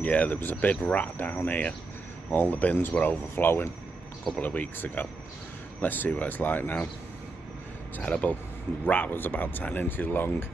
Yeah, there was a big rat down here. All the bins were overflowing a couple of weeks ago. Let's see what it's like now. Terrible. The rat was about 10 inches long.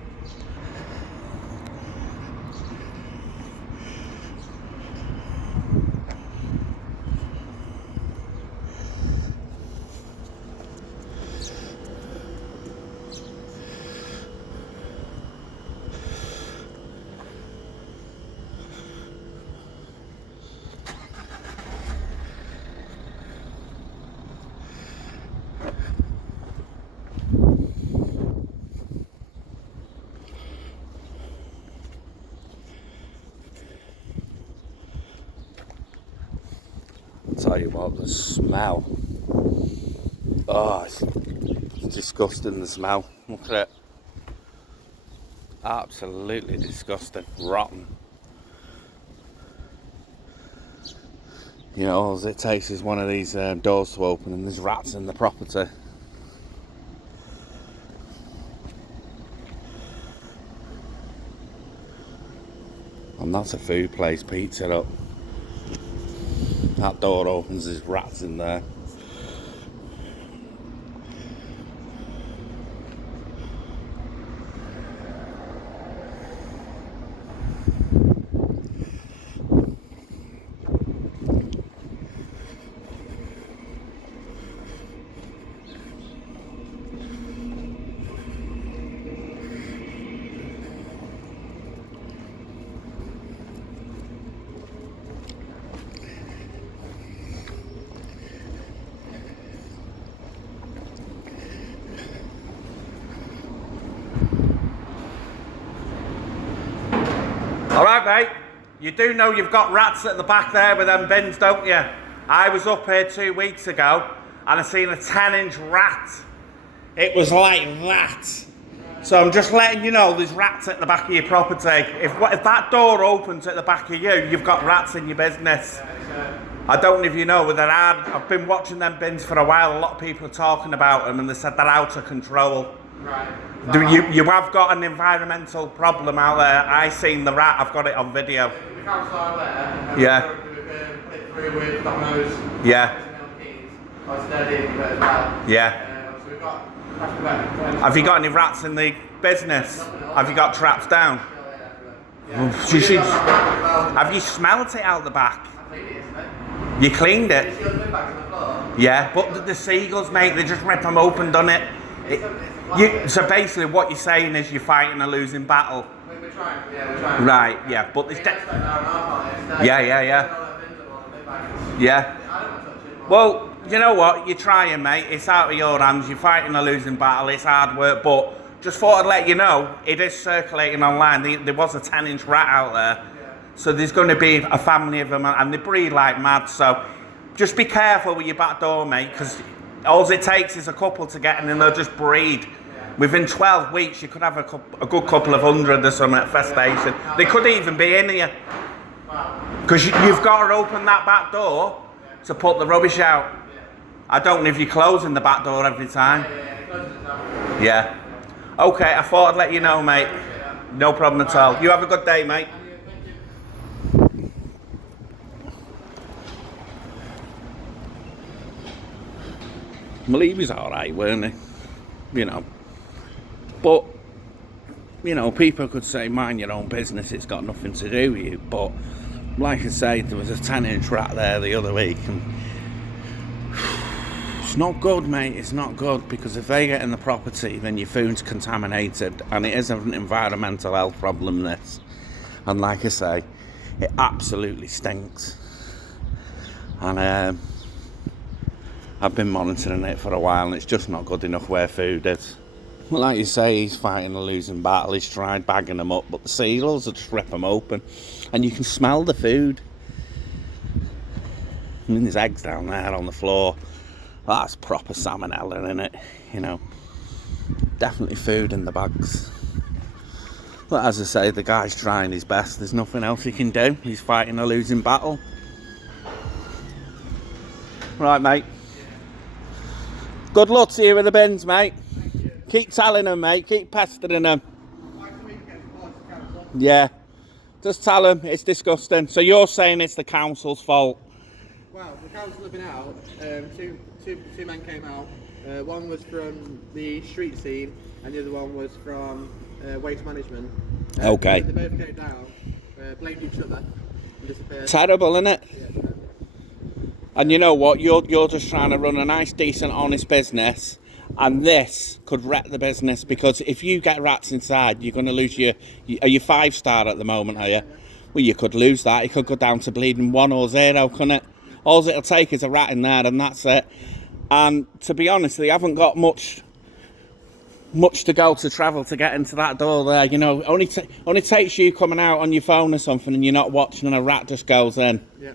Tell you what, the smell. Oh, it's disgusting, the smell. Look at it. Absolutely disgusting. Rotten. You know, all it takes is one of these doors to open and there's rats in the property. And that's a food place, pizza up. That door opens, there's rats in there. Alright mate, you do know you've got rats at the back there with them bins, don't you? I was up here 2 weeks ago and I seen a 10-inch rat. It was like that. So I'm just letting you know there's rats at the back of your property. If that door opens at the back of you, you've got rats in your business. I don't know if you know, but I've been watching them bins for a while. A lot of people are talking about them and they said they're out of control. Right. You have got an environmental problem out there. I seen the rat, I've got it on video. The council out there, yeah. Put it through with dominos. Yeah. Yeah. So we've got, have you got any rats in the business? Have you got traps down? Yeah. Have you smelt it out the back? You cleaned it? Yeah, but the seagulls, mate, they just rip them open, done it? So basically what you're saying is you're fighting a losing battle. We're trying. Right, yeah, but there's Yeah. Well, you know what, you're trying, mate, it's out of your hands, you're fighting a losing battle, it's hard work, but just thought I'd let you know, it is circulating online, there was a 10-inch rat out there, so there's going to be a family of them, and they breed like mad, so just be careful with your back door, mate, because all it takes is a couple to get in and they'll just breed. Within 12 weeks, you could have a good couple of hundred or something at festation. They could even be in here. Because you've got to open that back door to put the rubbish out. I don't know if you're closing the back door every time. Yeah. Okay, I thought I'd let you know, mate. No problem at all. You have a good day, mate. Well, he was alright, weren't he? You know. But, you know, people could say, mind your own business, it's got nothing to do with you. But, like I say, there was a 10-inch rat there the other week. And it's not good, mate, it's not good. Because if they get in the property, then your food's contaminated. And it is an environmental health problem, this. And like I say, it absolutely stinks. And, I've been monitoring it for a while and it's just not good enough where food is. Well, like you say, he's fighting a losing battle. He's tried bagging them up, but the seagulls will just rip them open. And you can smell the food. I mean, there's eggs down there on the floor. That's proper salmonella in it, you know. Definitely food in the bags. But as I say, the guy's trying his best. There's nothing else he can do. He's fighting a losing battle. Right, mate. Good luck to you with the bins, mate. Keep telling them, mate. Keep pestering them. Yeah. Just tell them it's disgusting. So you're saying it's the council's fault? Well, the council have been out. Two men came out. One was from the street scene, and the other one was from waste management. Okay. They both came down, blamed each other, and disappeared. Terrible, isn't it? Yeah, And you know what? You're just trying to run a nice, decent, honest business, and this could wreck the business, because if you get rats inside, you're going to lose your. Are you 5-star at the moment? Are you? Well, you could lose that. It could go down to bleeding 1 or 0, couldn't it? All it'll take is a rat in there, and that's it. And to be honest, they haven't got much to go to travel to get into that door there. You know, only takes you coming out on your phone or something, and you're not watching, and a rat just goes in. yeah.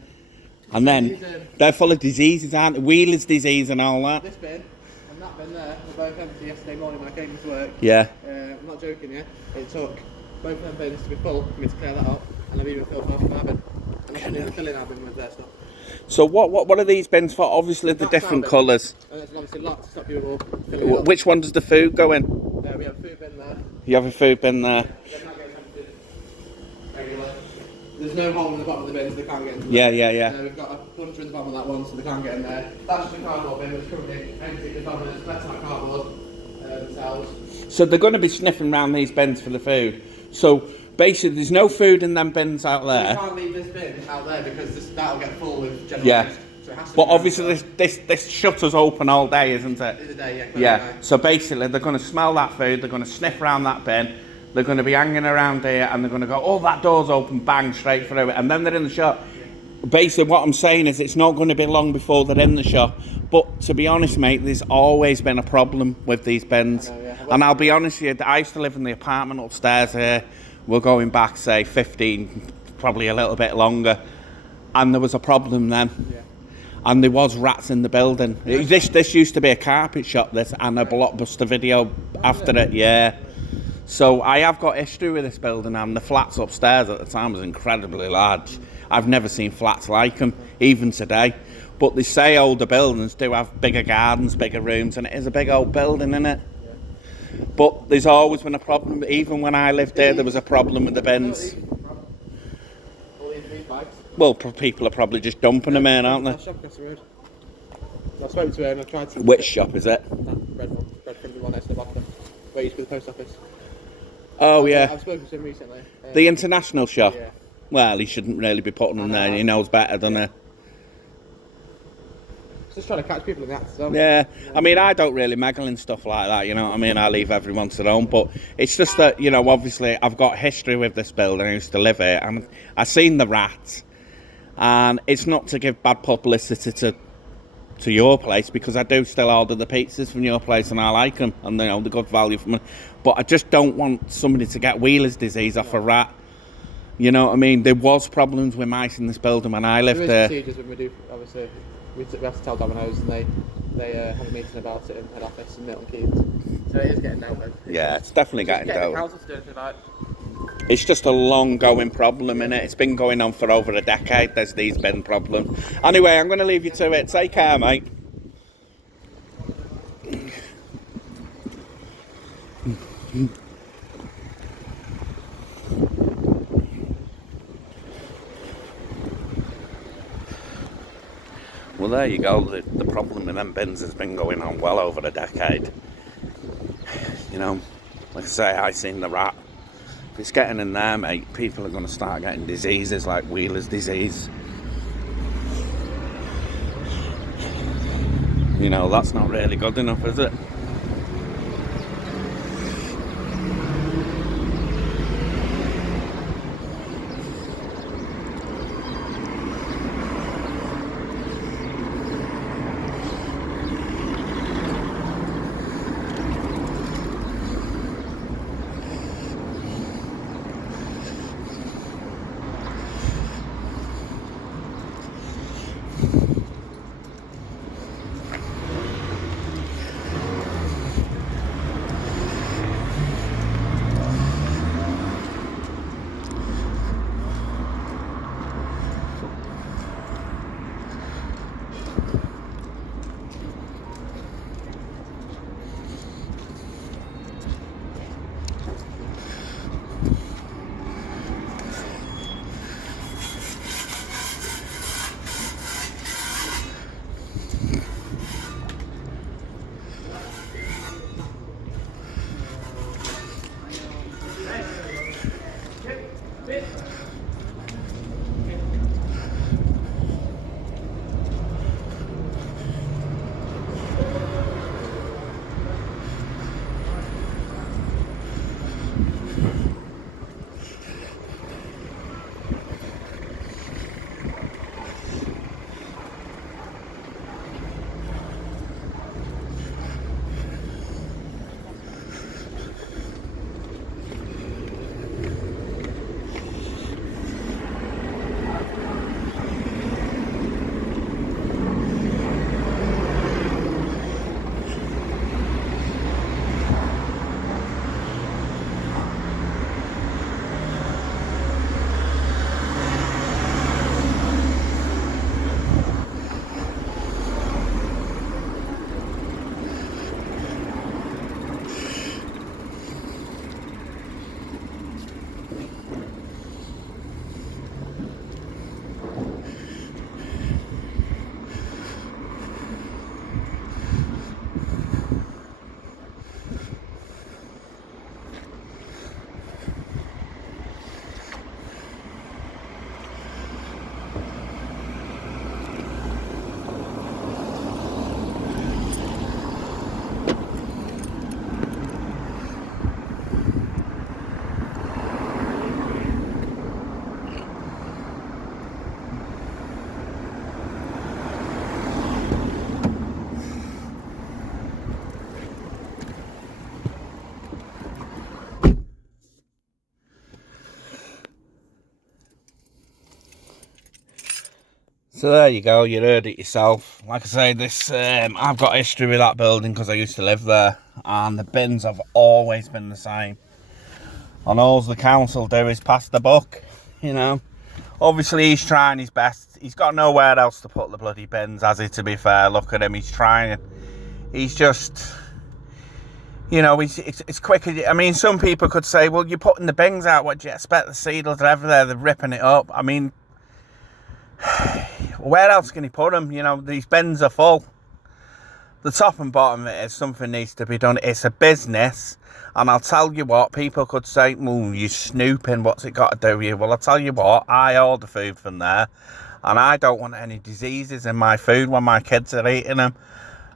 And then they're full of diseases, aren't they? Wheeler's disease and all that. This bin and that bin there were both empty yesterday morning when I came to work. Yeah. I'm not joking, yeah. It took both of them bins to be full for me to clear that up, and I've even filled half of our bin. And I shouldn't even fill in our bin with their stuff. So what are these bins for? Obviously the different colours. And there's obviously lots to stop people filling it up. Which one does the food go in? We have a food bin there. You have a food bin there. Then that gets emptied regular. There's no hole in the bottom of the bin, so they can't get into Yeah, it. yeah, yeah. We've got a plunger in the bottom of that one, so they can't get in there. That's just a cardboard bin, which is currently empty. The dominos collect that cardboard themselves. So they're going to be sniffing around these bins for the food. So basically, there's no food in them bins out We there. can't leave this bin out there because that'll get full with general Yeah. waste. So it has to But be obviously outside. this shutter's open all day, isn't it? It's a day, yeah. Yeah. So basically, they're going to smell that food. They're going to sniff around that bin. They're going to be hanging around here, and they're going to go, oh, that door's open, bang, straight through it. And then they're in the shop. Basically, what I'm saying is it's not going to be long before they're in the shop. But to be honest, mate, there's always been a problem with these bins. I know, yeah. And I'll be honest with you, I used to live in the apartment upstairs here. We're going back, say, 15, probably a little bit longer. And there was a problem then. Yeah. And there was rats in the building. This used to be a carpet shop, this, and a Blockbuster video after it, yeah. So I have got history with this building, and the flats upstairs at the time was incredibly large. I've never seen flats like them, even today. But they say older buildings do have bigger gardens, bigger rooms, and it is a big old building, isn't it? But there's always been a problem. Even when I lived there was a problem with the bins. All these bags. Well, people are probably just dumping them in, aren't That they? shop across the road. I spoke to her and I tried to... Which shop is it? That red one. Red printed one next to the bottom. Where it used to be the post office. Oh, yeah. I've spoken to him recently. The international shop? Yeah. Well, he shouldn't really be putting them there. He knows better, doesn't he? Just trying to catch people in the act. So. Yeah, I mean, I don't really meddle in stuff like that, you know what I mean? I leave everyone to their own, but it's just that, you know, obviously I've got history with this building. I used to live here, and I've seen the rats, and it's not to give bad publicity to your place, because I do still order the pizzas from your place, and I like them, and, you know, they're good value for money, but I just don't want somebody to get Wheeler's disease off a rat. You know what I mean? There was problems with mice in this building when I lived there. there. There is procedures when we do, obviously. We have to tell Domino's, and they have a meeting about it in head office in Milton Keynes. So it is getting dealt with. Yeah, it's definitely getting dealt with. The council to do anything about it. It's just a long-going problem, innit? It's been going on for over a decade. There's these bin problems. Anyway, I'm going to leave you to it. Take care, mate. Well, there you go. The problem with them bins has been going on well over a decade. You know, like I say, I seen the rat. If it's getting in there, mate, people are going to start getting diseases like Wheeler's disease. You know, that's not really good enough, is it? So there you go, you heard it yourself. Like I say, this I've got history with that building because I used to live there, and the bins have always been the same. And all the council do is pass the buck, you know. Obviously he's trying his best. He's got nowhere else to put the bloody bins, has he, to be fair? Look at him, he's trying. He's just, you know, it's quick. I mean, some people could say, well, you're putting the bins out, what do you expect? The seeders are everywhere, they're ripping it up. I mean, where else can he put them? You know, these bins are full. The top and bottom of it is something needs to be done. It's a business, and I'll tell you what, people could say, you're snooping, what's it got to do with you? Well, I'll tell you what, I order food from there, and I don't want any diseases in my food when my kids are eating them.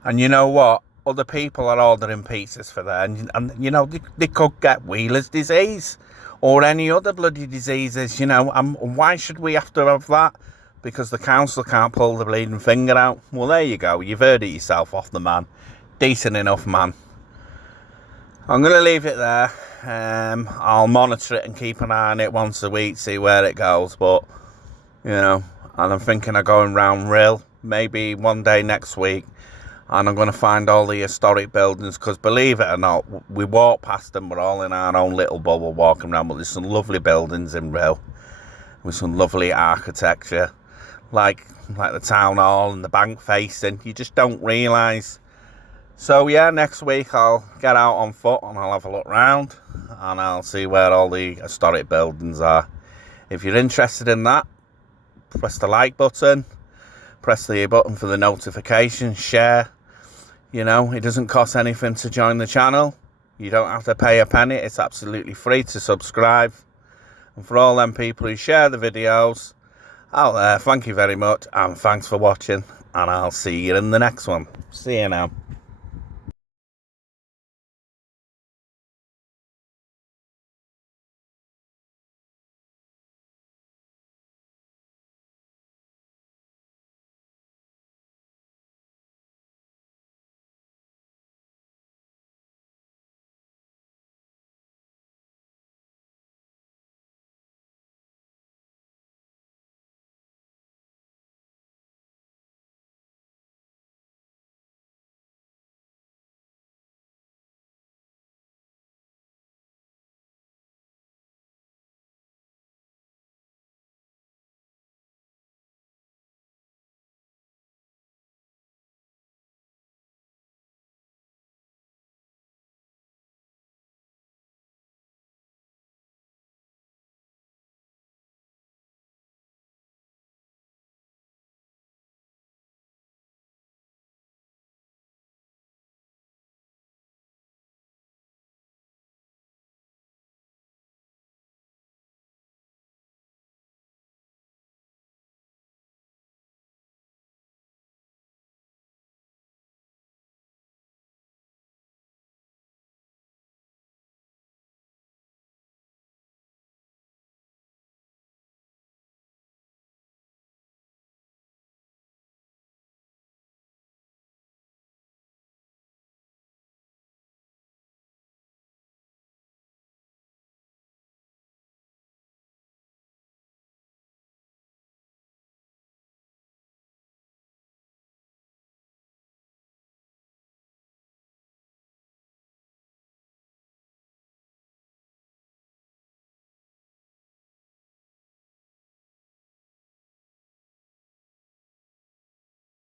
And you know what? Other people are ordering pizzas for there, and you know, they could get Wheeler's disease, or any other bloody diseases, you know, and why should we have to have that? Because the council can't pull the bleeding finger out. Well, there you go. You've heard it yourself off the man. Decent enough man. I'm going to leave it there. I'll monitor it and keep an eye on it once a week, see where it goes. But, you know, and I'm thinking of going round Rhyl, maybe one day next week. And I'm going to find all the historic buildings, because believe it or not, we walk past them, we're all in our own little bubble walking around. But there's some lovely buildings in Rhyl with some lovely architecture. Like the town hall and the bank facing, you just don't realise. So yeah, next week I'll get out on foot and I'll have a look round and I'll see where all the historic buildings are. If you're interested in that, press the like button, press the button for the notification, share. You know, it doesn't cost anything to join the channel. You don't have to pay a penny, it's absolutely free to subscribe. And for all them people who share the videos out there, thank you very much, and thanks for watching, and I'll see you in the next one. See you now.